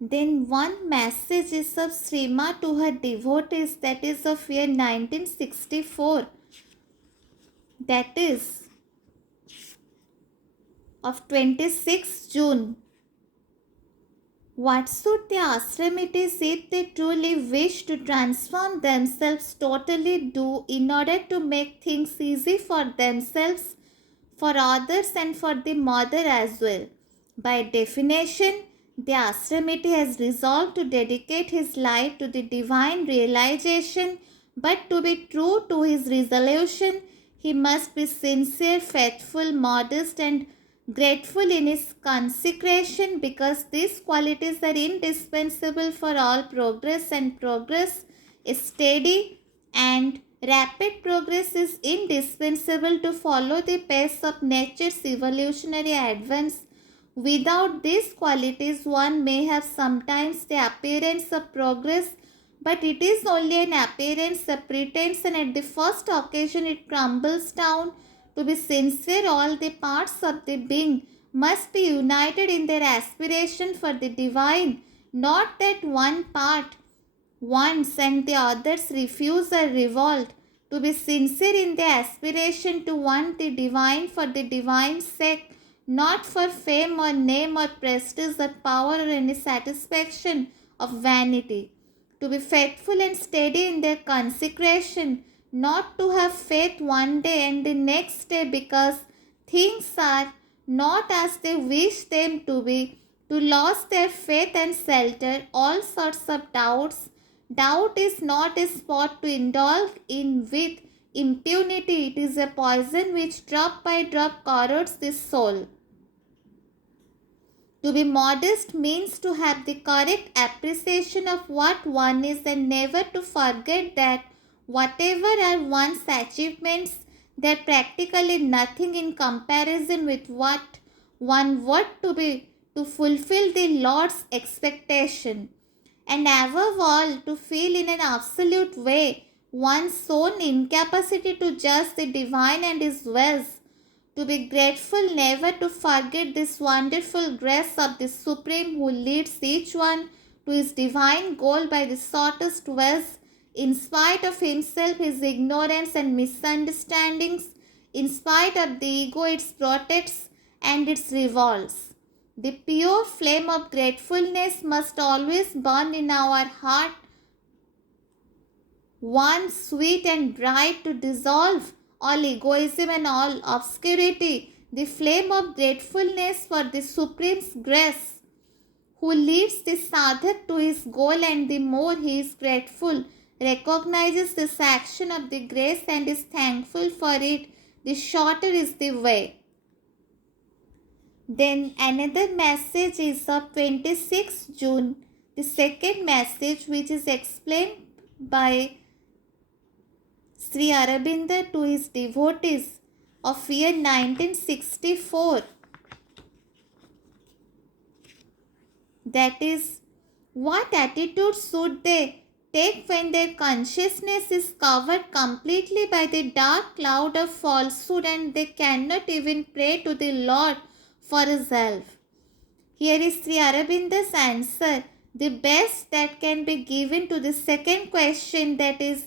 Then one message is of Srima to her devotees, that is of year 1964, that is of 26th June. What should the ashramites, if they truly wish to transform themselves, totally do in order to make things easy for themselves, for others, and for the mother as well? By definition, the ashramite has resolved to dedicate his life to the divine realization, but to be true to his resolution, he must be sincere, faithful, modest, and grateful in his consecration, because these qualities are indispensable for all progress, and progress is steady and rapid progress is indispensable to follow the pace of nature's evolutionary advance. Without these qualities, one may have sometimes the appearance of progress, but it is only an appearance, a pretense, and at the first occasion it crumbles down. To be sincere, all the parts of the being must be united in their aspiration for the divine, not that one part wants and the others refuse or revolt. To be sincere in the aspiration to want the divine for the divine's sake, not for fame or name or prestige or power or any satisfaction of vanity. To be faithful and steady in their consecration, not to have faith one day and the next day because things are not as they wish them to be, to lose their faith and shelter all sorts of doubts. Doubt is not a spot to indulge in with impunity. It is a poison which drop by drop corrodes the soul. To be modest means to have the correct appreciation of what one is and never to forget that whatever are one's achievements, they are practically nothing in comparison with what one would to be to fulfill the Lord's expectation. And above all, to feel in an absolute way one's own incapacity to judge the divine and his ways, to be grateful, never to forget this wonderful grace of the Supreme who leads each one to his divine goal by the shortest ways, in spite of himself, his ignorance and misunderstandings, in spite of the ego it protects and its revolts. The pure flame of gratefulness must always burn in our heart, one sweet and bright, to dissolve all egoism and all obscurity, the flame of gratefulness for the Supreme's grace, who leads the sadhak to his goal, and the more he is grateful, recognizes this action of the grace and is thankful for it, the shorter is the way. Then another message is of 26th June, the second message, which is explained by Sri Aurobindo to his devotees of year 1964. That is, what attitude should they take when their consciousness is covered completely by the dark cloud of falsehood and they cannot even pray to the Lord for his help? Here is Sri Aurobindo's answer, the best that can be given to the second question, that is,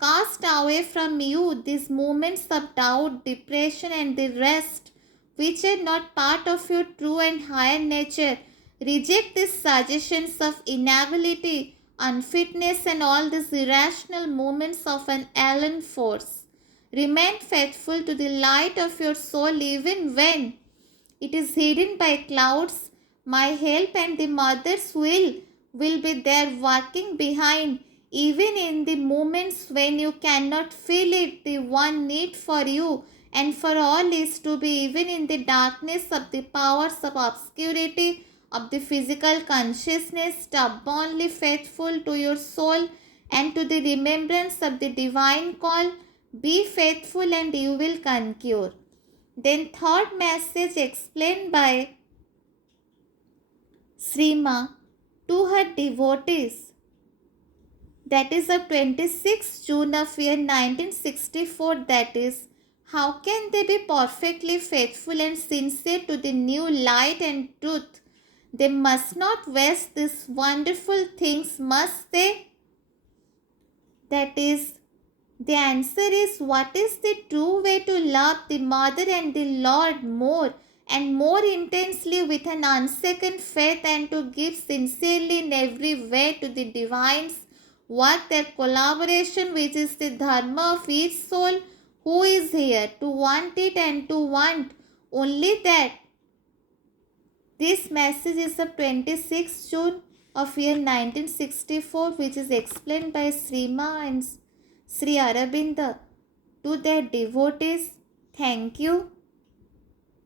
cast away from you these moments of doubt, depression, and the rest, which are not part of your true and higher nature. Reject these suggestions of inability, unfitness, and all these irrational moments of an alien force. Remain faithful to the light of your soul even when it is hidden by clouds. My help and the mother's will be there working behind, even in the moments when you cannot feel it. The one need for you and for all is to be, even in the darkness of the powers of obscurity of the physical consciousness, stubbornly faithful to your soul and to the remembrance of the divine call. Be faithful and you will conquer. Then third message explained by Srima to her devotees, that is of 26th June of year 1964, that is, how can they be perfectly faithful and sincere to the new light and truth They must not waste these wonderful things, must they? That is, the answer is, what is the true way to love the Mother and the Lord more and more intensely with an unshaken faith, and to give sincerely in every way to the divines work their collaboration, which is the dharma of each soul who is here, to want it and to want only that. This message is of 26th June of year 1964, which is explained by Srima and Sri Aurobindo to their devotees. Thank you.